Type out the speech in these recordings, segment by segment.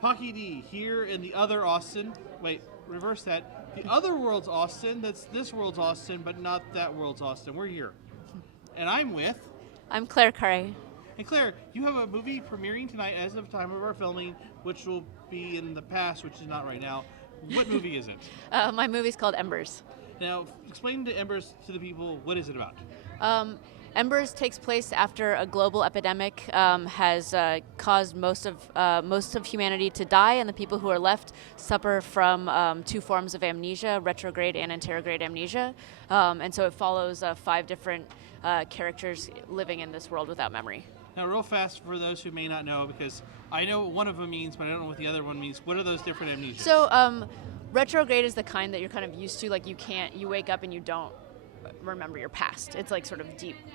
Pocky D here in the other Austin. Wait, reverse that. The other world's Austin. That's this world's Austin, but not that world's Austin. We're here, and I'm with. I'm Claire Carre. And Claire, you have a movie premiering tonight as of time of our filming, which will be in the past, which is not right now. What movie is it? My movie's called Embers. Now, explain to Embers to the people, what is it about? Embers takes place after a global epidemic has caused most of humanity to die, and the people who are left suffer from two forms of amnesia: retrograde and anterograde amnesia. And so it follows 5 different characters living in this world without memory. Now, real fast, for those who may not know, because I know what one of them means, but I don't know what the other one means. What are those different amnesias? So retrograde is the kind that you're kind of used to, like you wake up and you don't remember your past. It's like sort of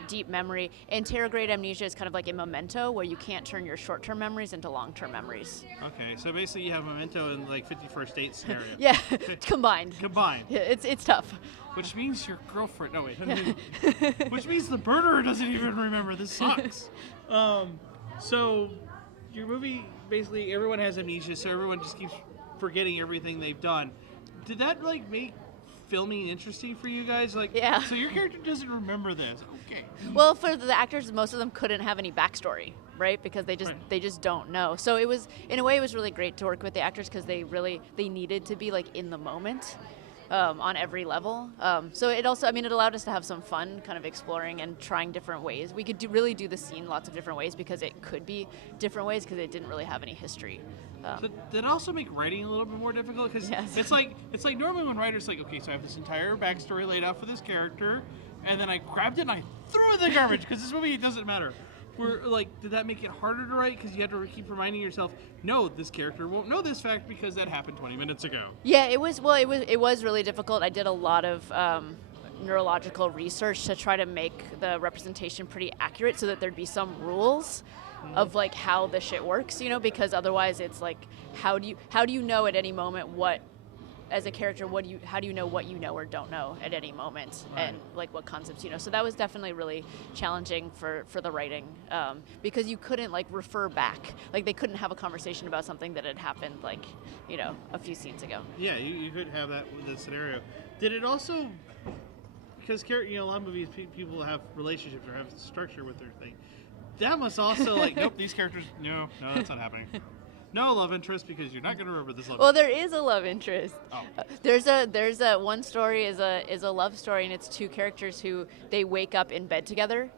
deep memory. Anterograde amnesia is kind of like a memento, where you can't turn your short-term memories into long-term memories. Okay, so basically you have memento and like 51st date scenario. Yeah, combined. Combined. Yeah, it's tough. Which means your girlfriend. No wait. Which means the murderer doesn't even remember. This sucks. So your movie, basically everyone has amnesia, so everyone just keeps forgetting everything they've done. Did that like make filming interesting for you guys? Like, yeah. So your character doesn't remember this. Okay. Well, for the actors, most of them couldn't have any backstory, right? Because they just don't know. So it was, in a way, it was really great to work with the actors because they needed to be like in the moment. On every level. So it also, it allowed us to have some fun kind of exploring and trying different ways. We could really do the scene lots of different ways because it could be different ways because it didn't really have any history. So did it also make writing a little bit more difficult? Because yes. it's like normally when writers like, okay, so I have this entire backstory laid out for this character, and then I grabbed it and I threw it in the garbage because this movie doesn't matter. Were like, did that make it harder to write because you had to keep reminding yourself, no, this character won't know this fact because that happened 20 minutes ago? Yeah, it was really difficult. I did a lot of neurological research to try to make the representation pretty accurate so that there'd be some rules of like how the shit works, because otherwise it's like, how do you know at any moment what, as a character, how do you know what you know or don't know at any moment, right. And like what concepts you know? So that was definitely really challenging for the writing because you couldn't like refer back, like they couldn't have a conversation about something that had happened like a few scenes ago. Yeah, you could have that with the scenario. Did it also, because a lot of movies people have relationships or have structure with their thing. That must also like, nope, these characters, no, that's not happening. No love interest because you're not going to remember this love. Well, there is a love interest. Oh. There's a one story is a love story, and it's 2 characters who they wake up in bed together,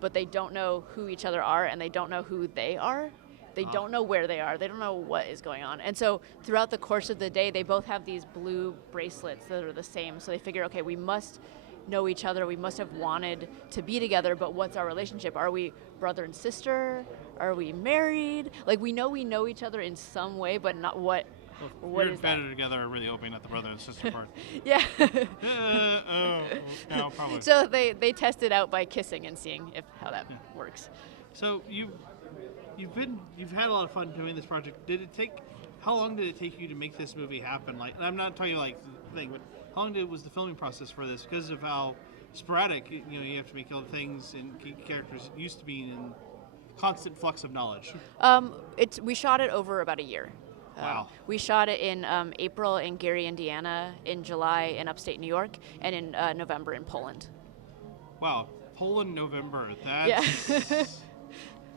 but they don't know who each other are, and they don't know who they are. They don't know where they are. They don't know what is going on. And so throughout the course of the day, they both have these blue bracelets that are the same. So they figure, okay, we must know each other. We must have wanted to be together, but what's our relationship? Are we brother and sister? Are we married? Like we know each other in some way, but not what. Well, what you're is better that? together are really opening up the brother and sister part. Yeah. No, probably. So they test it out by kissing and seeing how that works. So you've had a lot of fun doing this project. How long did it take you to make this movie happen? Like, I'm not talking like the thing, but how long was the filming process for this? Because of how sporadic, you have to make other things and characters used to be in constant flux of knowledge. We shot it over about a year. Wow. We shot it in April in Gary, Indiana, in July in upstate New York, and in November in Poland. Wow, Poland, November. That's yeah.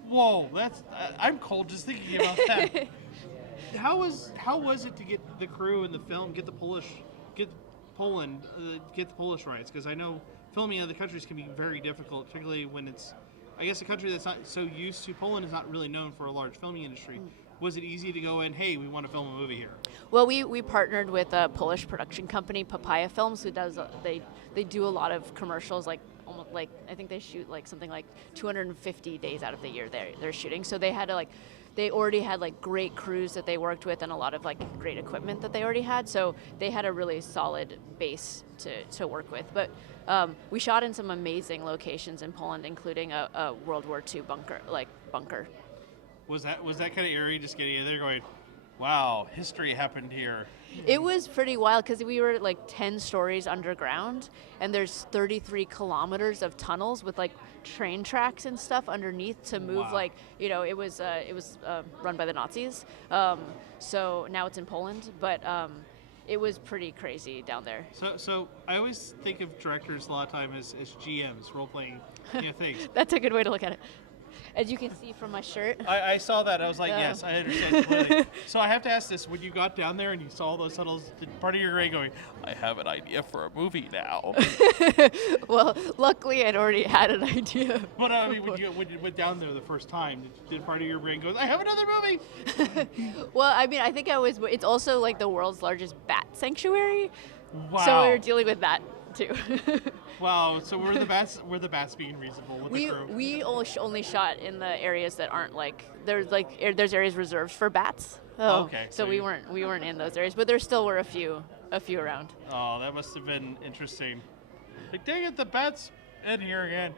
Whoa, that's I'm cold just thinking about that. How was it to get the crew and the film, get the Polish rights? Because I know filming in other countries can be very difficult, particularly when it's, I guess, a country that's not so used to. Poland is not really known for a large filming industry. Was it easy to go in, hey, we want to film a movie here? Well, we partnered with a Polish production company, Papaya Films, who does they do a lot of commercials, like almost like I think they shoot like something like 250 days out of the year they're shooting. So they had to like. They already had like great crews that they worked with and a lot of like great equipment that they already had. So they had a really solid base to work with. But we shot in some amazing locations in Poland, including a World War II bunker. Was that kind of eerie, just getting in there going, Wow, history happened here. It was pretty wild because we were like 10 stories underground, and there's 33 kilometers of tunnels with like train tracks and stuff underneath to move. Wow. Like, it was run by the Nazis. So now it's in Poland, but it was pretty crazy down there. So I always think of directors a lot of time as GMs, role playing things. That's a good way to look at it. As you can see from my shirt. I saw that. I was like, yes, I understand completely. So I have to ask this: when you got down there and you saw those tunnels, did part of your brain going, "I have an idea for a movie now"? Well, luckily I'd already had an idea. But I mean, when you went down there the first time, did part of your brain go, "I have another movie"? Well, I mean, I think it's also like the world's largest bat sanctuary. Wow. So we were dealing with that too. Wow. So were the bats being reasonable with the crew? We only shot in the areas that aren't there's areas reserved for bats. Oh, okay. So we weren't in those areas, but there still were a few around. Oh, that must have been interesting. Like, dang it, the bats in here again.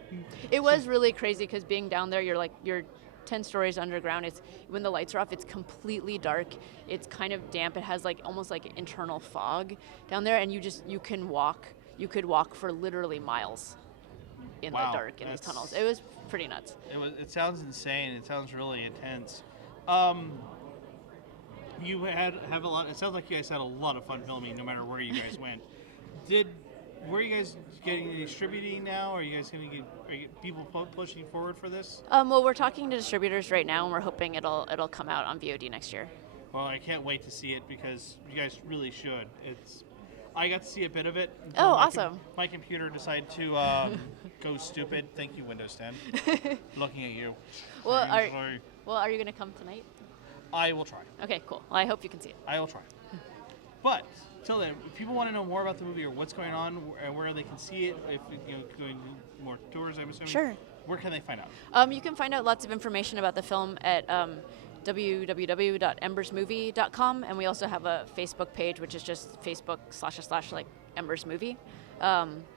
It was really crazy because being down there, you're 10 stories underground. It's when the lights are off, it's completely dark. It's kind of damp. It has almost like internal fog down there, and you can walk. You could walk for literally miles in the dark in these tunnels. It was pretty nuts. It sounds insane. It sounds really intense. You have a lot. It sounds like you guys had a lot of fun filming, no matter where you guys went. Were you guys getting distributing now? Are you guys going to get people pushing forward for this? Well, we're talking to distributors right now, and we're hoping it'll come out on VOD next year. Well, I can't wait to see it because you guys really should. I got to see a bit of it. Oh, awesome. My computer decided to go stupid. Thank you, Windows 10. Looking at you. Well, are you going to come tonight? I will try. Okay, cool. Well, I hope you can see it. I will try. But till then, if people want to know more about the movie or what's going on and where they can see it, if going more tours, I'm assuming. Sure. Where can they find out? You can find out lots of information about the film at www.embersmovie.com, and we also have a Facebook page, which is just Facebook // /Embers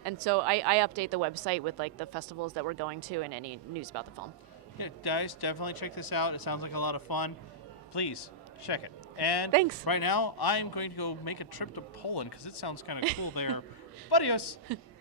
and so I update the website with the festivals that we're going to and any news about the film. Yeah, guys, definitely check this out. It sounds like a lot of fun. Please check it. And thanks. Right now, I'm going to go make a trip to Poland because it sounds kind of cool there. Adios.